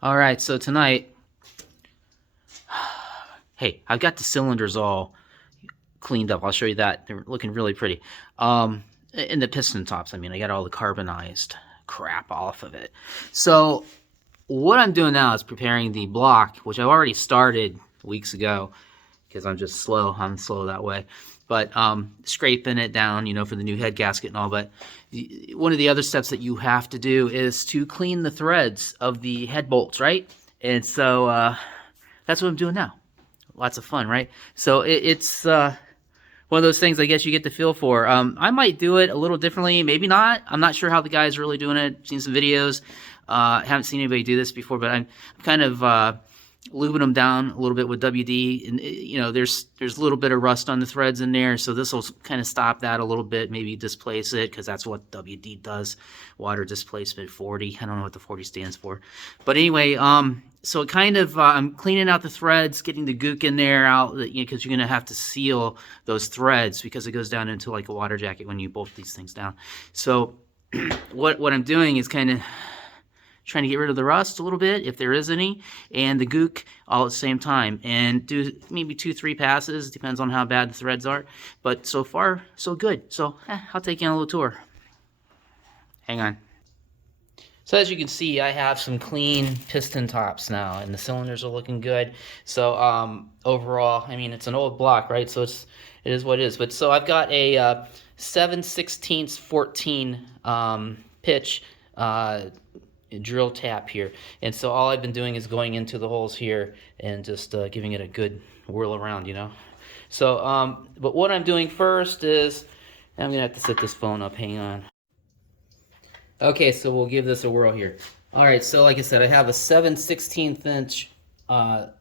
All right, so tonight, hey, I've got the cylinders all cleaned up. I'll show you that. They're looking really pretty. And the piston tops, I mean, I got all the carbonized crap off of it. So what I'm doing now is preparing the block, which I've already started weeks ago because I'm just slow. I'm slow that way. But scraping it down, you know, for the new head gasket and all. But one of the other steps that you have to do is to clean the threads of the head bolts, right? And so that's what I'm doing now. Lots of fun, right? So it's one of those things I guess you get the feel for. I might do it a little differently, maybe not. I'm not sure how the guys are really doing it. Seen some videos. Haven't seen anybody do this before, but I'm kind of lubing them down a little bit with WD, and you know, there's a little bit of rust on the threads in there, so this will kind of stop that a little bit, maybe displace it, because that's what WD does. Water displacement 40. I don't know what the 40 stands for, but anyway, so it kind of I'm cleaning out the threads, getting the gook in there out, you know, because you're gonna have to seal those threads because it goes down into like a water jacket when you bolt these things down. So what I'm doing is kind of trying to get rid of the rust a little bit, if there is any, and the gook all at the same time. And do maybe 2-3 passes, depends on how bad the threads are. But so far, so good. So I'll take you on a little tour. Hang on. So as you can see, I have some clean piston tops now, and the cylinders are looking good. So overall, I mean, it's an old block, right? So it is what it is. But so I've got a 7/16 14 pitch drill tap here, and so all I've been doing is going into the holes here and just giving it a good whirl around, you know. So but what I'm doing first is I'm gonna have to set this phone up. Hang on. Okay, so we'll give this a whirl here. All right, so like I said, I have a 7/16 inch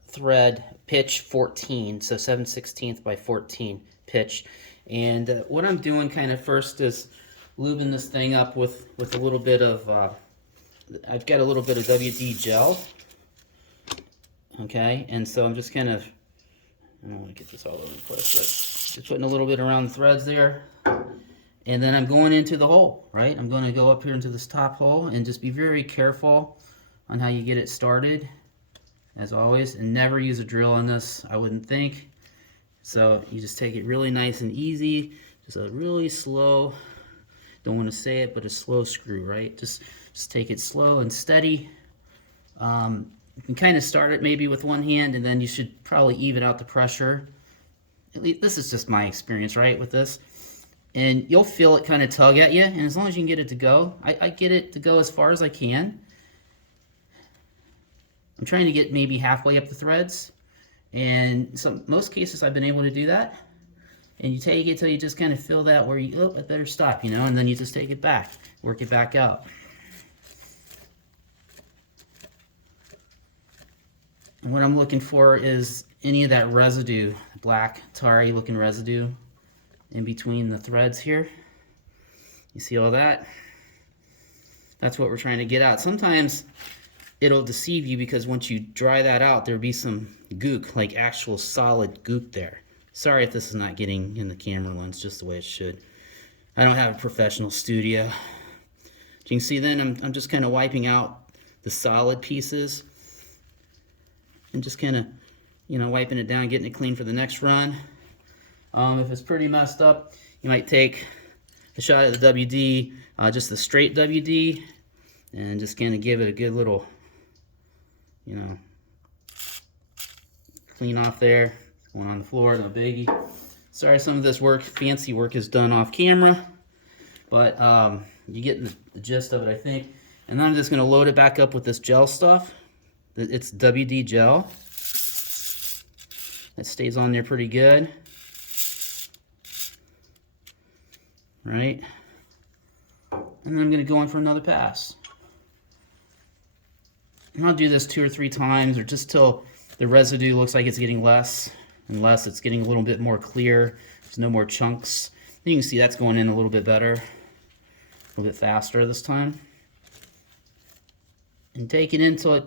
thread, pitch 14, so 7/16 by 14 pitch. And what I'm doing kind of first is lubing this thing up with a little bit of I've got a little bit of WD gel, okay, and so I'm just kind of, I don't want to get this all over the place, but just putting a little bit around the threads there, and then I'm going into the hole, right? I'm going to go up here into this top hole, and just be very careful on how you get it started, as always, and never use a drill on this, I wouldn't think. So you just take it really nice and easy, just a really slow, don't want to say it, but a slow screw, right? Just take it slow and steady. You can kind of start it maybe with one hand, and then you should probably even out the pressure. At least this is just my experience, right, with this. And you'll feel it kind of tug at you, and as long as you can get it to go, I get it to go as far as I can. I'm trying to get maybe halfway up the threads, and most cases I've been able to do that. And you take it till you just kind of feel that where you, oh, I better stop, you know, and then you just take it back, work it back out. And what I'm looking for is any of that residue, black, tarry looking residue in between the threads here. You see all that? That's what we're trying to get out. Sometimes it'll deceive you because once you dry that out, there'll be some gook, like actual solid gook there. Sorry if this is not getting in the camera lens just the way it should. I don't have a professional studio. You can see then I'm just kind of wiping out the solid pieces and just kind of, you know, wiping it down, getting it clean for the next run. If it's pretty messed up, you might take a shot of the WD, just the straight WD, and just kind of give it a good little, you know, clean off there. One on the floor, no biggie. Sorry some of this fancy work is done off camera, but you get the gist of it, I think. And then I'm just going to load it back up with this gel stuff. It's WD gel. It stays on there pretty good. Right? And then I'm going to go in for another pass. And I'll do this 2 or 3 times, or just till the residue looks like it's getting less and less. It's getting a little bit more clear. There's no more chunks. You can see that's going in a little bit better, a little bit faster this time. And take it until it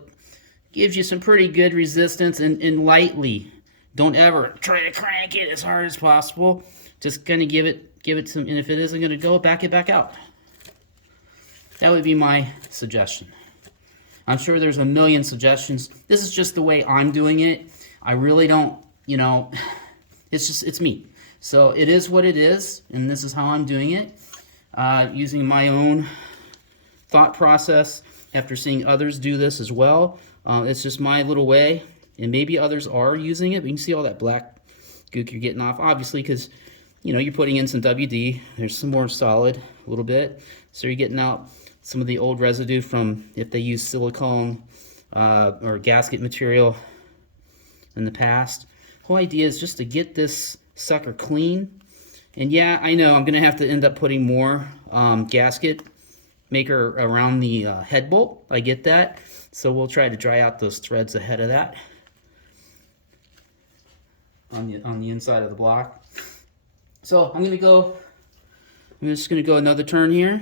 gives you some pretty good resistance, and lightly. Don't ever try to crank it as hard as possible. Just kind of give it some, and if it isn't going to go, back it back out. That would be my suggestion. I'm sure there's a million suggestions. This is just the way I'm doing it. I really don't, you know, it's me. So it is what it is, and this is how I'm doing it, using my own thought process after seeing others do this as well. It's just my little way, and maybe others are using it. But you can see all that black gook you're getting off, obviously, because you know you're putting in some WD. There's some more solid, a little bit, so you're getting out some of the old residue from if they use silicone or gasket material in the past. Whole idea is just to get this sucker clean. And yeah, I know I'm gonna have to end up putting more gasket maker around the head bolt. I get that. So we'll try to dry out those threads ahead of that on the inside of the block. So I'm just gonna go another turn here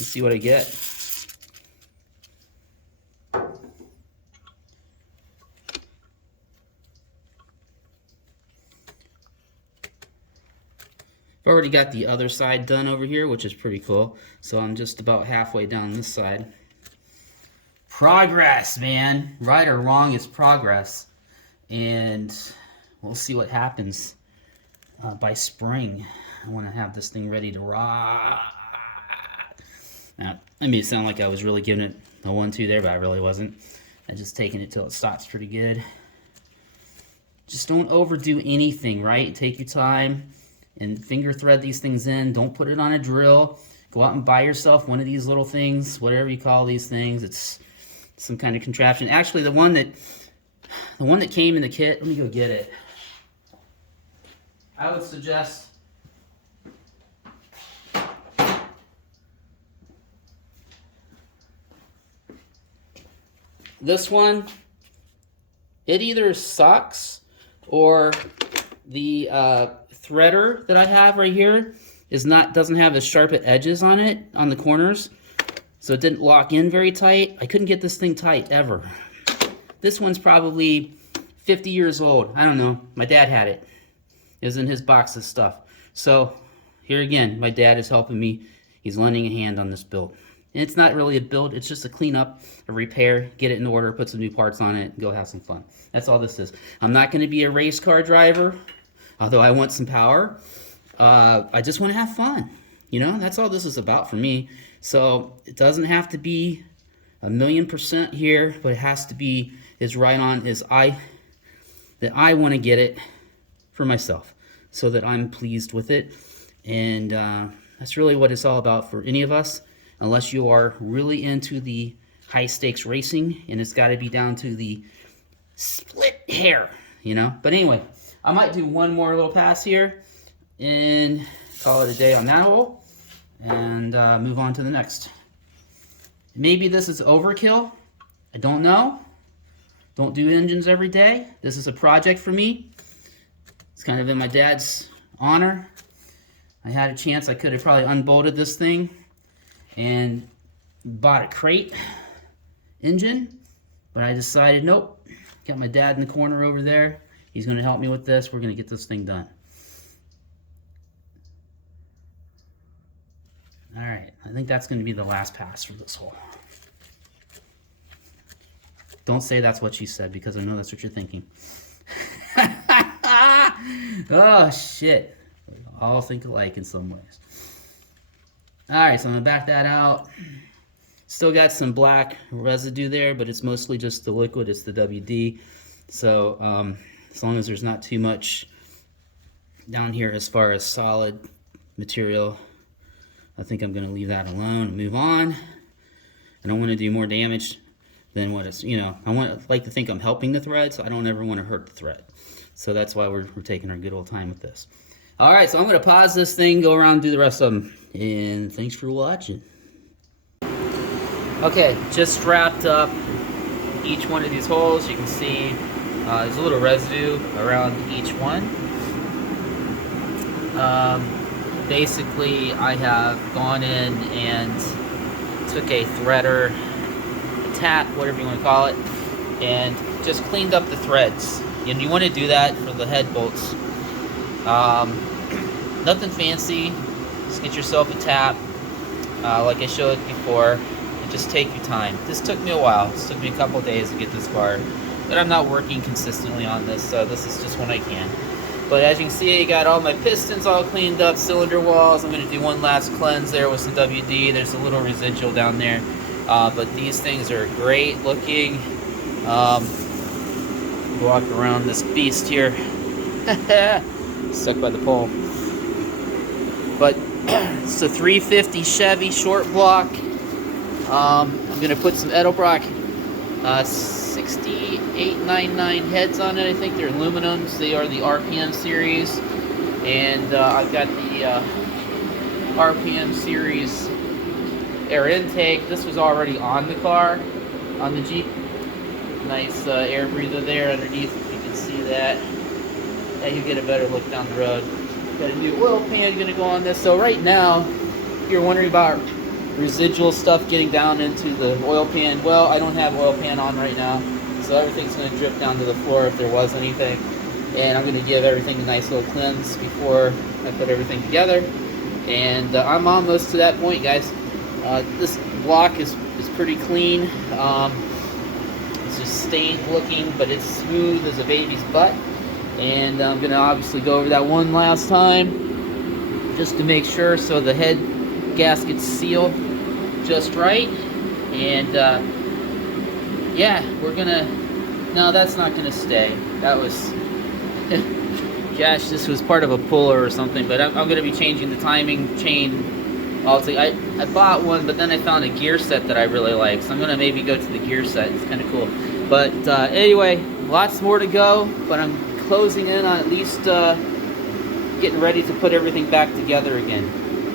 and see what I get. I've already got the other side done over here, which is pretty cool. So I'm just about halfway down this side. Progress, man. Right or wrong, it's progress. And we'll see what happens by spring. I want to have this thing ready to rock. Now, I made it sound like I was really giving it a 1-2 there, but I really wasn't. I'm just taking it till it stops pretty good. Just don't overdo anything, right? Take your time and finger thread these things in. Don't put it on a drill. Go out and buy yourself one of these little things, whatever you call these things. It's some kind of contraption. Actually, the one that came in the kit, let me go get it. I would suggest this one. It either sucks or the threader that I have right here doesn't have as sharp edges on it on the corners, so it didn't lock in very tight. I couldn't get this thing tight ever. This one's probably 50 years old. I don't know. My dad had it. It was in his box of stuff. So here again, my dad is helping me. He's lending a hand on this build. And it's not really a build. It's just a cleanup, a repair, get it in order, put some new parts on it, and go have some fun. That's all this is. I'm not going to be a race car driver, although I want some power. I just want to have fun. You know, that's all this is about for me. So it doesn't have to be 1,000,000% here, but it has to be as right on as that I want to get it for myself, so that I'm pleased with it. And that's really what it's all about for any of us, unless you are really into the high stakes racing, and it's got to be down to the split hair, you know. But anyway, I might do one more little pass here and call it a day on that hole, and move on to the next. Maybe this is overkill. I don't know. Don't do engines every day. This is a project for me. It's kind of in my dad's honor. I had a chance. I could have probably unbolted this thing and bought a crate engine, but I decided, nope. Got my dad in the corner over there. He's going to help me with this. We're going to get this thing done. All right, I think that's going to be the last pass for this hole. Don't say that's what she said, because I know that's what you're thinking. Oh, shit. We all think alike in some ways. All right, so I'm going to back that out. Still got some black residue there, but it's mostly just the liquid. It's the WD. So as long as there's not too much down here as far as solid material, I think I'm going to leave that alone and move on. I don't want to do more damage than what it's, you know, like to think I'm helping the thread, so I don't ever want to hurt the thread. So that's why we're taking our good old time with this. All right, so I'm going to pause this thing, go around and do the rest of them. And thanks for watching. Okay, just wrapped up each one of these holes. You can see there's a little residue around each one. Basically, I have gone in and took a threader, a tap, whatever you want to call it, and just cleaned up the threads. And you want to do that for the head bolts. Nothing fancy. Just get yourself a tap, like I showed before. Just take your time. This took me a while. This took me a couple days to get this far. But I'm not working consistently on this, so this is just when I can. But as you can see, I got all my pistons all cleaned up, cylinder walls. I'm going to do one last cleanse there with some WD. There's a little residual down there. But these things are great looking. Walk around this beast here. Stuck by the pole. But it's a 350 Chevy short block. I'm going to put some Edelbrock 6899 heads on it. I think they're aluminums. They are the RPM series. And I've got the RPM series air intake. This was already on the car, on the Jeep. Nice air breather there underneath, if you can see that. And you get a better look down the road. Got a new oil pan going to go on this. So right now, if you're wondering about residual stuff getting down into the oil pan, well, I don't have oil pan on right now, so everything's going to drip down to the floor if there was anything. And I'm going to give everything a nice little cleanse before I put everything together. And I'm almost to that point, guys. This block is pretty clean. It's just stained looking, but it's smooth as a baby's butt. And I'm going to obviously go over that one last time just to make sure, so the head gaskets seal just right. And yeah, we're gonna, no, that's not gonna stay. That was gosh, this was part of a puller or something. But I'm gonna be changing the timing chain altogether. I bought one, but then I found a gear set that I really like, so I'm gonna maybe go to the gear set. It's kind of cool. But anyway, lots more to go, but I'm closing in on at least getting ready to put everything back together again.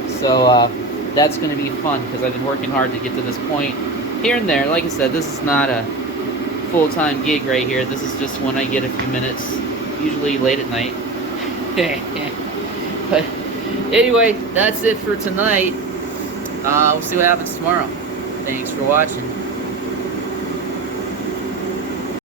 So that's going to be fun, because I've been working hard to get to this point. Here and there, like I said, this is not a full-time gig right here. This is just when I get a few minutes, usually late at night. But anyway, that's it for tonight. We'll see what happens tomorrow. Thanks for watching.